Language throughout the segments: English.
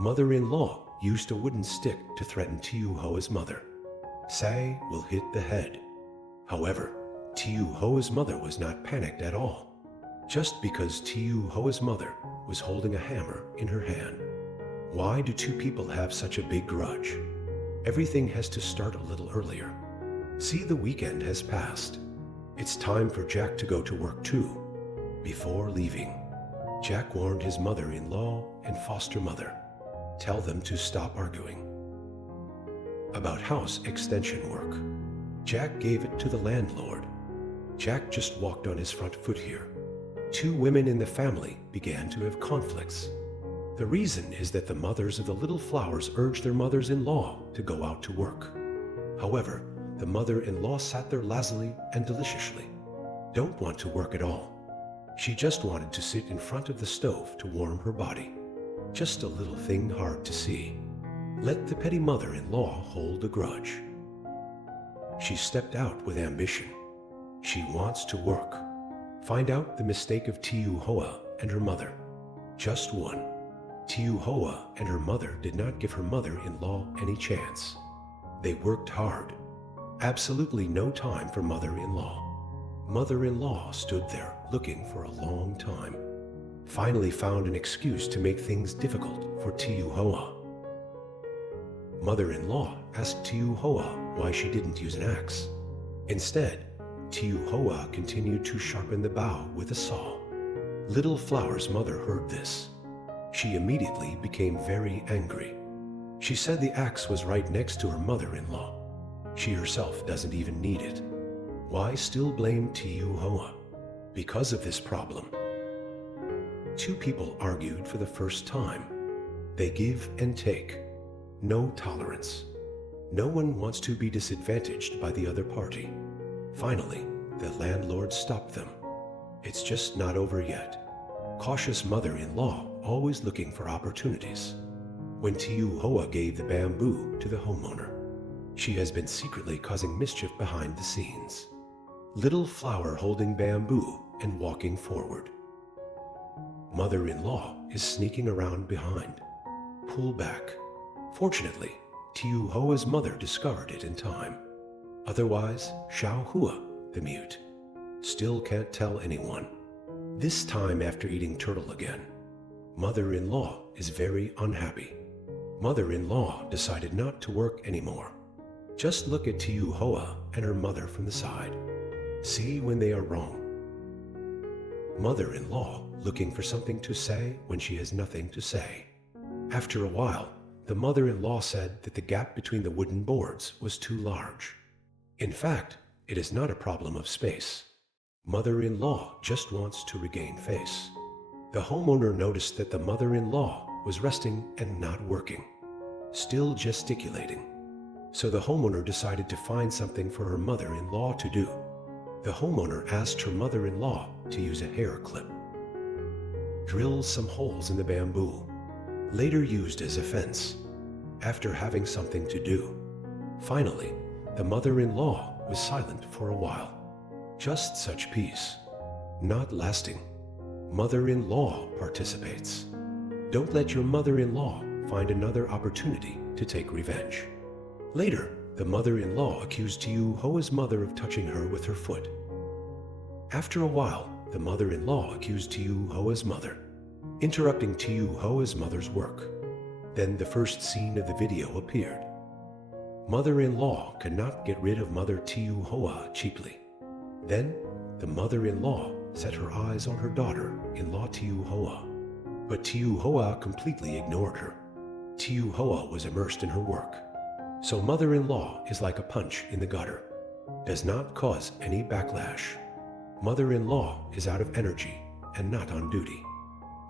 Mother-in-law used a wooden stick to threaten Tiu Hoa's mother. Say will hit the head. However, Tiu Hoa's mother was not panicked at all, just because Tiu Hoa's mother was holding a hammer in her hand. Why do two people have such a big grudge? Everything has to start a little earlier. See, the weekend has passed. It's time for Jack to go to work too. Before leaving, Jack warned his mother-in-law and foster mother. Tell them to stop arguing about house extension work. Jack gave it to the landlord. Jack just walked on his front foot here. Two women in the family began to have conflicts. The reason is that the mothers of the little flowers urged their mothers-in-law to go out to work. However, the mother-in-law sat there lazily and deliciously. Don't want to work at all. She just wanted to sit in front of the stove to warm her body. Just a little thing hard to see. Let the petty mother-in-law hold a grudge. She stepped out with ambition. She wants to work. Find out the mistake of Tiu Hoa and her mother. Just one. Tiu Hoa and her mother did not give her mother-in-law any chance. They worked hard. Absolutely no time for mother-in-law. Mother-in-law stood there looking for a long time. Finally found an excuse to make things difficult for Tiu Hoa. Mother-in-law asked Tiu Hoa why she didn't use an axe. Instead, Tiu Hoa continued to sharpen the bough with a saw. Little Flower's mother heard this. She immediately became very angry. She said the axe was right next to her mother-in-law. She herself doesn't even need it. Why still blame Tiu Hoa? Because of this problem. Two people argued for the first time. They give and take. No tolerance. No one wants to be disadvantaged by the other party. Finally, the landlord stopped them. It's just not over yet. Cautious mother-in-law always looking for opportunities. When Tiu Hoa gave the bamboo to the homeowner, she has been secretly causing mischief behind the scenes. Little Flower holding bamboo and walking forward. Mother-in-law is sneaking around behind. Pull back. Fortunately, Tiu Hoa's mother discovered it in time. Otherwise, Xiao Hua, the mute, still can't tell anyone. This time after eating turtle again, mother-in-law is very unhappy. Mother-in-law decided not to work anymore. Just look at Tiu Hoa and her mother from the side. See when they are wrong. Mother-in-law looking for something to say when she has nothing to say. After a while, the mother-in-law said that the gap between the wooden boards was too large. In fact, it is not a problem of space. Mother-in-law just wants to regain face. The homeowner noticed that the mother-in-law was resting and not working, still gesticulating. So the homeowner decided to find something for her mother-in-law to do. The homeowner asked her mother-in-law to use a hair clip. Drill some holes in the bamboo, later used as a fence, after having something to do. Finally, the mother-in-law was silent for a while. Just such peace, not lasting. Mother-in-law participates. Don't let your mother-in-law find another opportunity to take revenge. Later, the mother-in-law accused Tiu Hoa's mother of touching her with her foot. After a while, the mother-in-law accused Tiu Hoa's mother, interrupting Tiu Hoa's mother's work. Then the first scene of the video appeared. Mother-in-law cannot get rid of Mother Tiu Hoa cheaply. Then, the mother-in-law set her eyes on her daughter-in-law Tiu Hoa. But Tiu Hoa completely ignored her. Tiu Hoa was immersed in her work. So mother-in-law is like a punch in the gutter. Does not cause any backlash. Mother-in-law is out of energy and not on duty.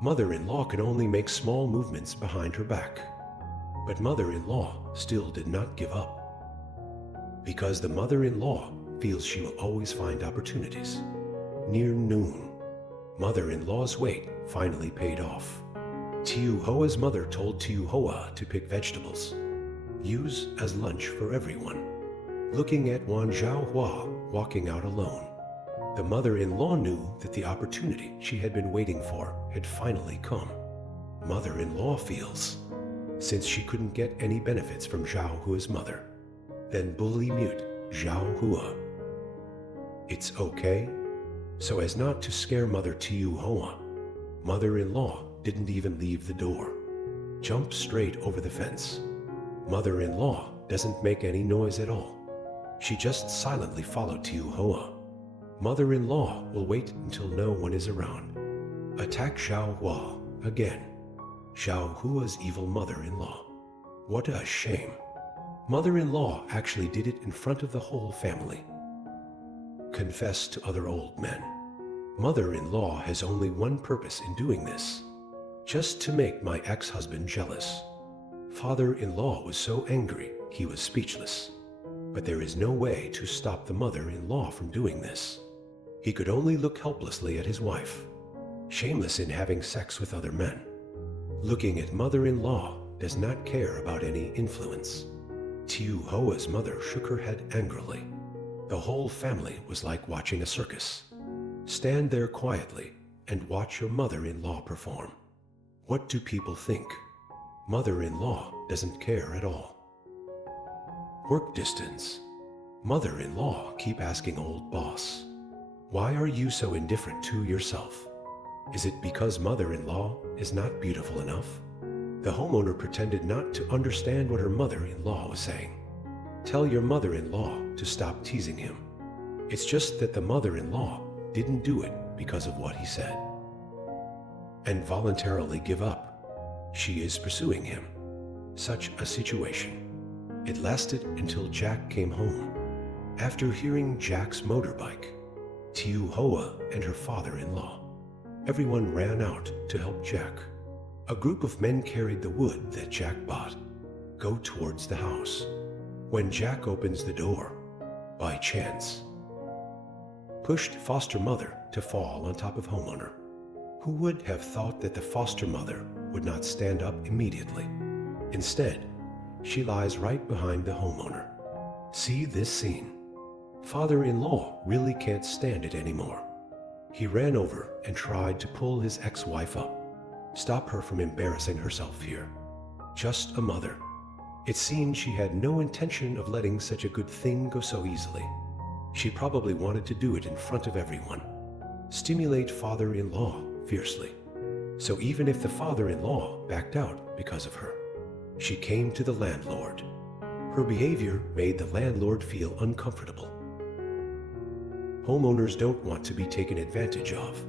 Mother-in-law can only make small movements behind her back. But mother-in-law still did not give up. Because the mother-in-law feels she will always find opportunities. Near noon, mother-in-law's wait finally paid off. Tiu Hoa's mother told Tiu Hoa to pick vegetables. Use as lunch for everyone. Looking at Wan Zhaohua walking out alone, the mother-in-law knew that the opportunity she had been waiting for had finally come. Mother-in-law feels since she couldn't get any benefits from Zhao Hua's mother. Then bully mute Zhao Hua. It's okay? So as not to scare Mother Tiu Hoa, mother-in-law didn't even leave the door. Jumped straight over the fence. Mother-in-law doesn't make any noise at all. She just silently followed Tiu Hoa. Mother-in-law will wait until no one is around. Attack Zhao Hua again. Zhao Hua's evil mother-in-law. What a shame. Mother-in-law actually did it in front of the whole family. Confess to other old men. Mother-in-law has only one purpose in doing this. Just to make my ex-husband jealous. Father-in-law was so angry he was speechless. But there is no way to stop the mother-in-law from doing this. He could only look helplessly at his wife. Shameless in having sex with other men. Looking at mother-in-law does not care about any influence. Tiu Hoa's mother shook her head angrily. The whole family was like watching a circus. Stand there quietly and watch your mother-in-law perform. What do people think? Mother-in-law doesn't care at all. Work distance. Mother-in-law keep asking old boss. Why are you so indifferent to yourself? Is it because mother-in-law is not beautiful enough? The homeowner pretended not to understand what her mother-in-law was saying. Tell your mother-in-law to stop teasing him. It's just that the mother-in-law didn't do it because of what he said. And voluntarily give up. She is pursuing him. Such a situation. It lasted until Jack came home. After hearing Jack's motorbike, Tiu Hoa and her father-in-law, everyone ran out to help Jack. A group of men carried the wood that Jack bought. Go towards the house. When Jack opens the door, by chance, pushed foster mother to fall on top of homeowner. Who would have thought that the foster mother would not stand up immediately? Instead, she lies right behind the homeowner. See this scene. Father-in-law really can't stand it anymore. He ran over and tried to pull his ex-wife up. Stop her from embarrassing herself here. Just a mother. It seemed she had no intention of letting such a good thing go so easily. She probably wanted to do it in front of everyone. Stimulate father-in-law fiercely. So even if the father-in-law backed out because of her, she came to the landlord. Her behavior made the landlord feel uncomfortable. Homeowners don't want to be taken advantage of.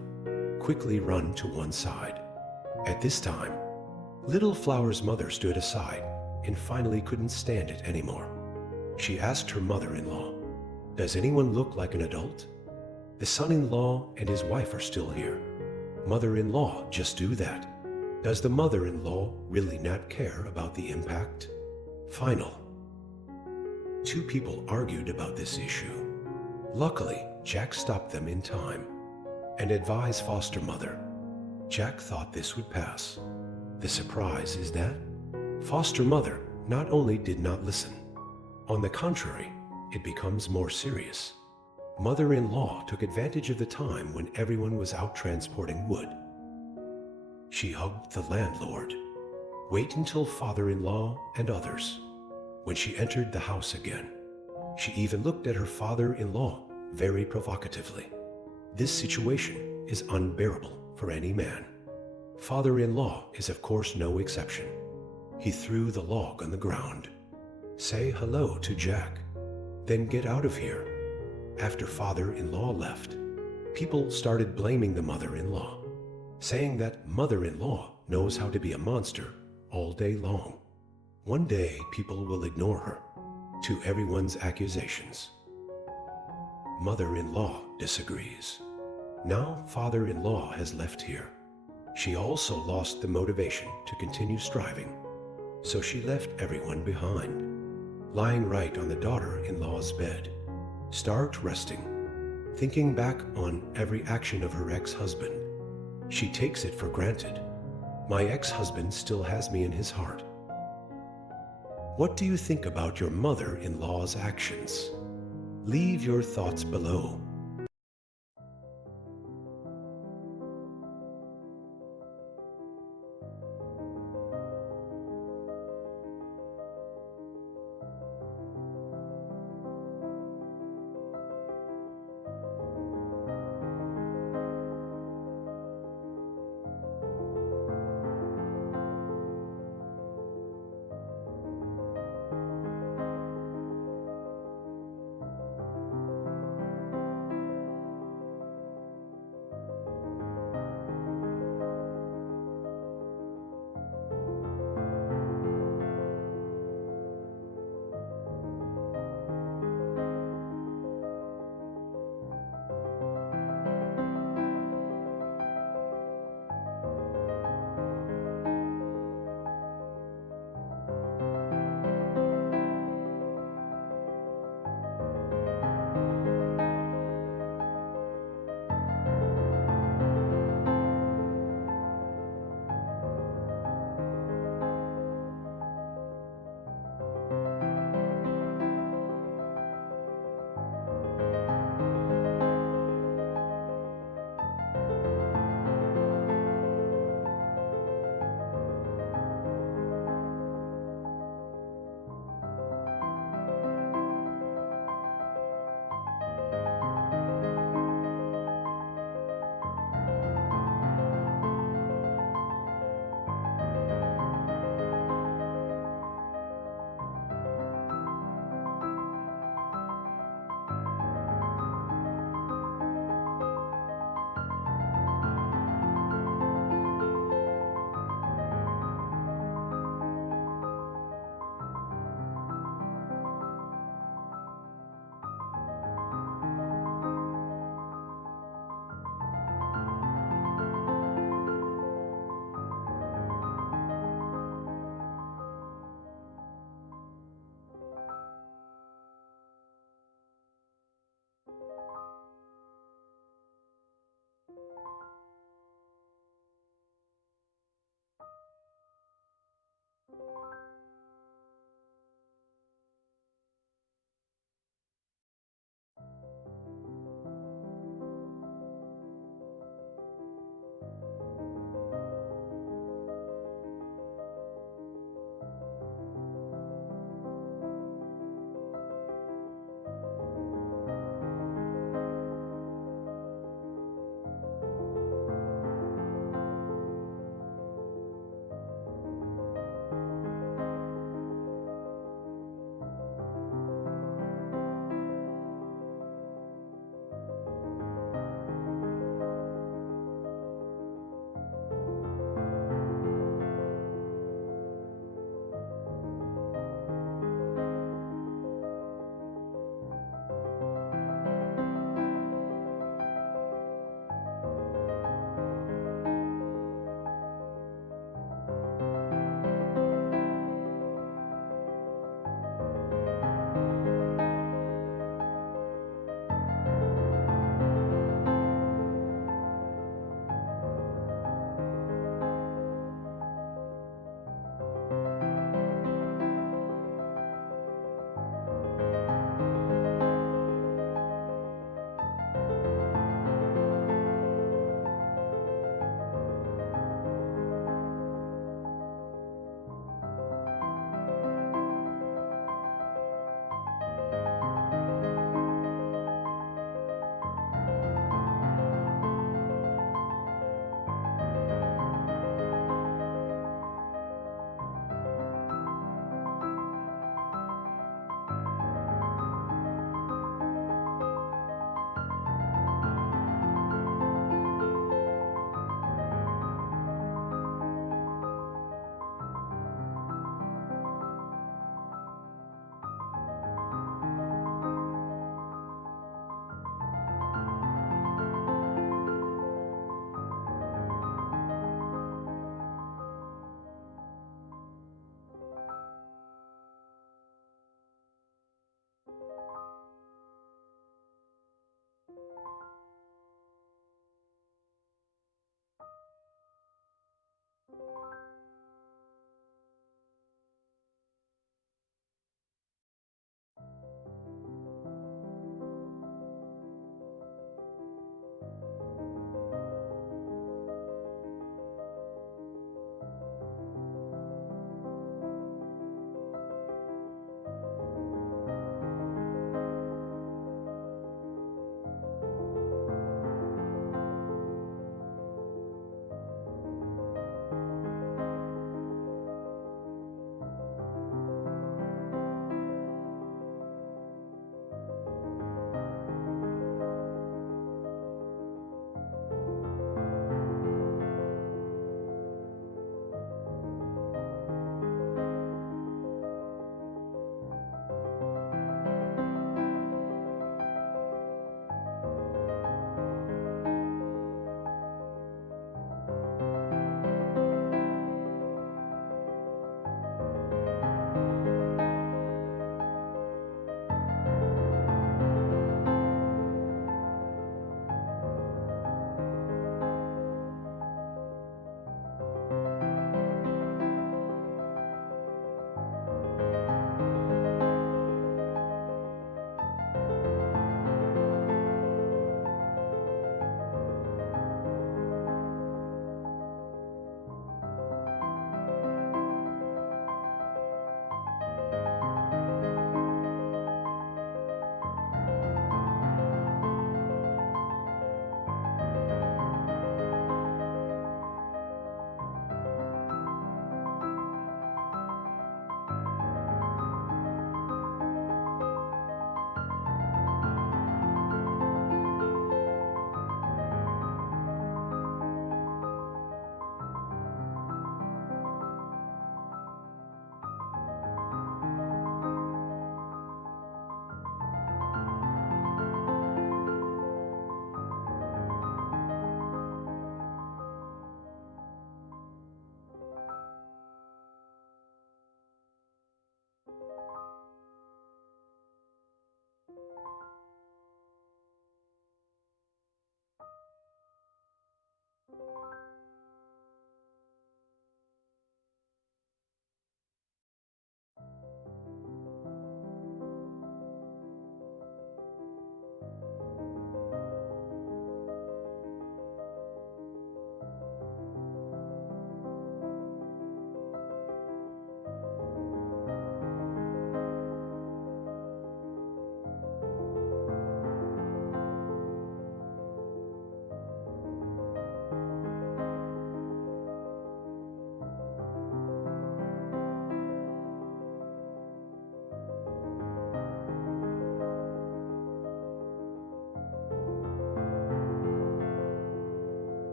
Quickly run to one side. At this time, Little Flower's mother stood aside and finally couldn't stand it anymore. She asked her mother-in-law, "Does anyone look like an adult?" The son-in-law and his wife are still here. Mother-in-law just do that. Does the mother-in-law really not care about the impact? Final. Two people argued about this issue. Luckily, Jack stopped them in time and advised foster mother. Jack thought this would pass. The surprise is that foster mother not only did not listen, on the contrary, it becomes more serious. Mother-in-law took advantage of the time when everyone was out transporting wood. She hugged the landlord. Wait until father-in-law and others. When she entered the house again, she even looked at her father-in-law very provocatively. This situation is unbearable for any man. Father-in-law is of course no exception. He threw the log on the ground. Say hello to Jack, then get out of here. After father-in-law left, people started blaming the mother-in-law, saying that mother-in-law knows how to be a monster all day long. One day people will ignore her to everyone's accusations. Mother-in-law disagrees. Now father-in-law has left here. She also lost the motivation to continue striving, so she left everyone behind. Lying right on the daughter-in-law's bed, start resting, thinking back on every action of her ex-husband. She takes it for granted. My ex-husband still has me in his heart. What do you think about your mother-in-law's actions? Leave your thoughts below.